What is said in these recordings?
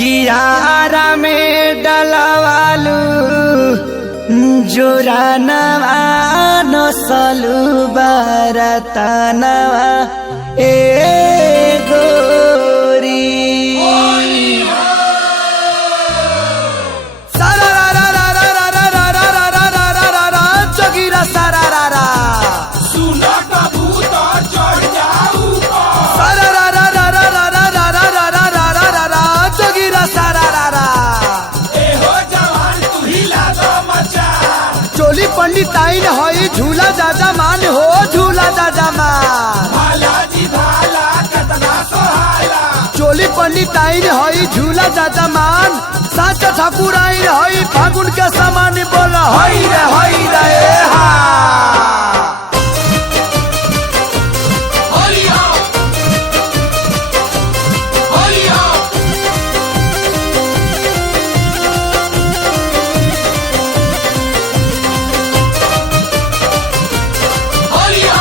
कियारा में डलवालू जोरानवा नसलू बरतनवा ए गोरी जोगिरा सारा सुना कबूतर चढ़ जाऊ जोगिरा सारा ए हो जवान तू ही लागा मचा चोली पंडित आइन होई झूला जाजा मान हो झूला जाजा मान भाला जी भाला कतना सोहाला चोली पंडित आइन होई झूला जाजा मान साच ठाकुर आइन होई फागुन के समान बोल हई रे ए हा होलिया होलिया होलिया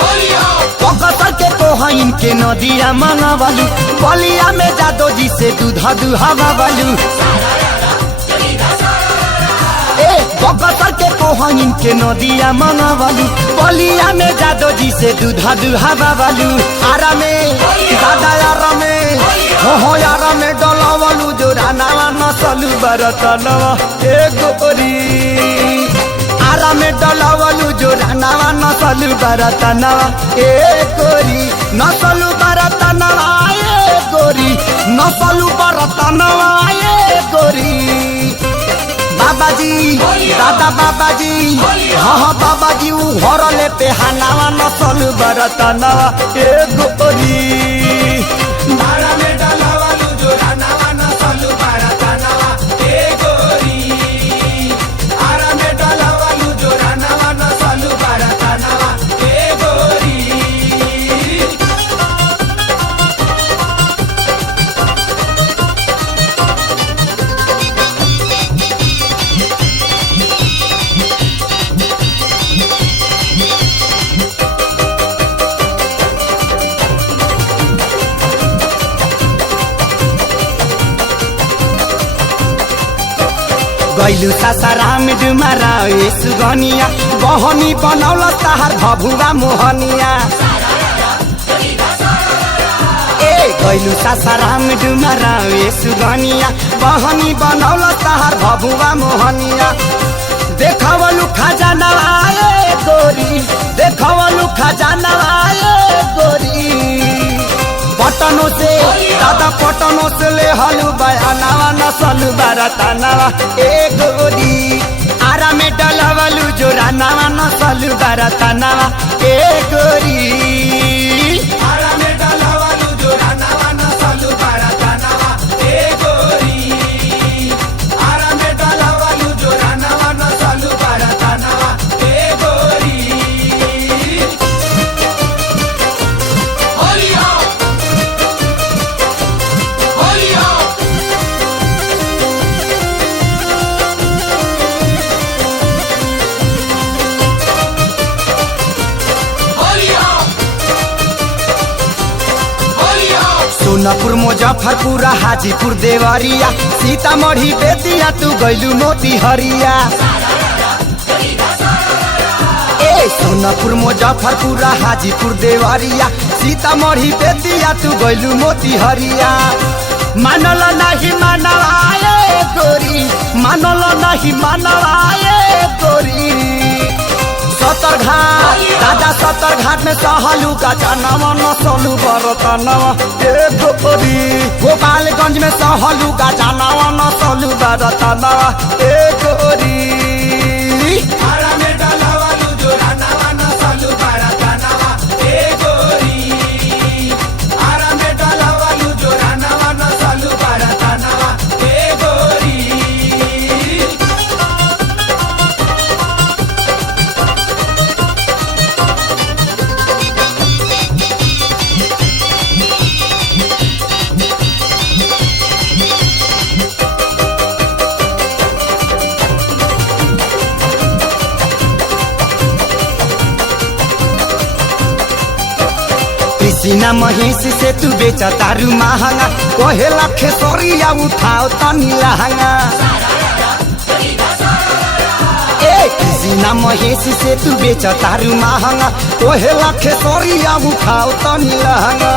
होलिया पकड़ के कोहइन के नदिया मंगवालू बलिया में जादो जी से दूधा दुहावा वालू ए पकड़ के कोहइन के नदिया मंगवालू बलिया में जादो जी से दूधा दुहावा वालू आरा में दादा यारा में हो यारा में डलवालू जो रानावा नसलू बरतनवा ए गोरी आरा में डलवालू जो रानावा नसलू बरतनवा ए गोरी नसलू बरतनवा ए गोरी नसलू बरतनवा ए गोरी बाबाजी दादा बाबाजी हाँ बाबाजी उ हरले पे हनावा नसलू बरतनवा ए गोरी भाला में डलवालू जो रानावा नसलू बरतनवा ए गोरी आरा में डलवालू जो रानावा नसलू बरतनवा ए गोरी गैलू सासाराम डुमारा ए सुगनिया बहनी बनौल ताहार भभुआ मोहनिया ए गैलू सासाराम डुमारा ए सुगनिया बहनी बनौल ताहार भभुआ मोहनिया देखवलू खजानवा ए गोरी देखवलू खजानवा ए गोरी पटनों से दादा पटनों से ले हलू बयानावा नसलू बरतनवा ए गोरी आरा में डलवलू जो रानावा नसलू बरतनवा ए गोरी आरा में डलवालू जो रानावा नसलू बरतनवा ए गोरी आरा में डलवालू जो रानावा नसलू बरतनवा ए गोरी होलिया होलिया होलिया होलिया सोनापुर मुजफ्फरपुर हाजीपुर देवरिया सीतामढ़ी बेतिया तू गैलू मोती हरिया ए सोनापुर मुजफ्फरपुर हाजीपुर देवरिया सीतामढ़ी बेतिया तू गैलू मोती हरिया मानल नहीं मानवा ए गोरी मानल नहीं मानवा ए गोरी सतर घाट दादा सतर घाट में सहलू का जानवा नसलू बरतनवा ए गोरी गोपालगंज में सहलू का जानवा नसलू बरतनवा ए गोरी आरा में डलवालू जो रानावा नसलू बरतनवा ए गोरी आरा में डलवालू जो रानावा नसलू बरतनवा ए गोरी किसीना महेश से तू बेच तारू महंगा कहेला खेसरिया उठाओ तनी लहंगा किसीना महेश से तू बेच तारू महंगा कहेला खेसरिया उठाओ तनी लहंगा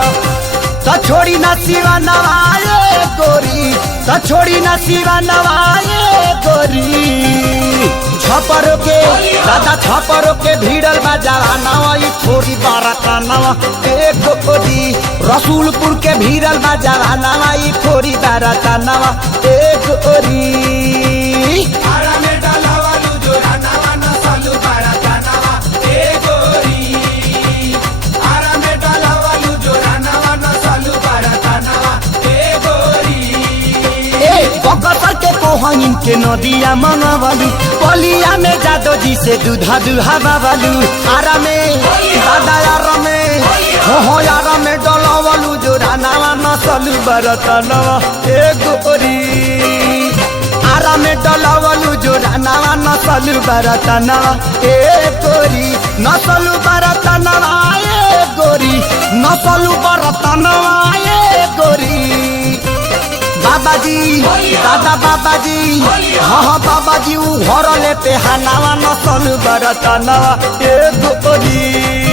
त छोड़ी ना सिवा नवाए गोरी त छोड़ी ना सिवा नवाए गोरी छपरों के दादा छपरों के भीड़ल बाजावा नवा ये छोरी बाराता नवा एक गोरी रसूलपुर के भीड़ल बाजावा नवा ये छोरी बाराता नवा एक गोरी आरा में डाला वालू जो रानावा न सालू बाराता नवा ए गोरी आरा में डाला वालू जो रानावा न सालू बाराता नवा ए गोरी बकसर के कोहइन के नदिया मंगवालू पलिया में जादो जी से दूधा दुहावा वालू आरा में दादा आरा में हो आरा में डलवालू जो रानावा नसलू बरतनवा एक गोरी आरा में डलवालू जो रानावा नसलू बरतनवा एक गोरी नसलू बरतनवा एक गोरी नसलू बरतनवा एक गोरी बाबा जी दादा बाबा जी हाँ बाबा जी उ घर लेते हनावा नसल बरतनवा एक गोरी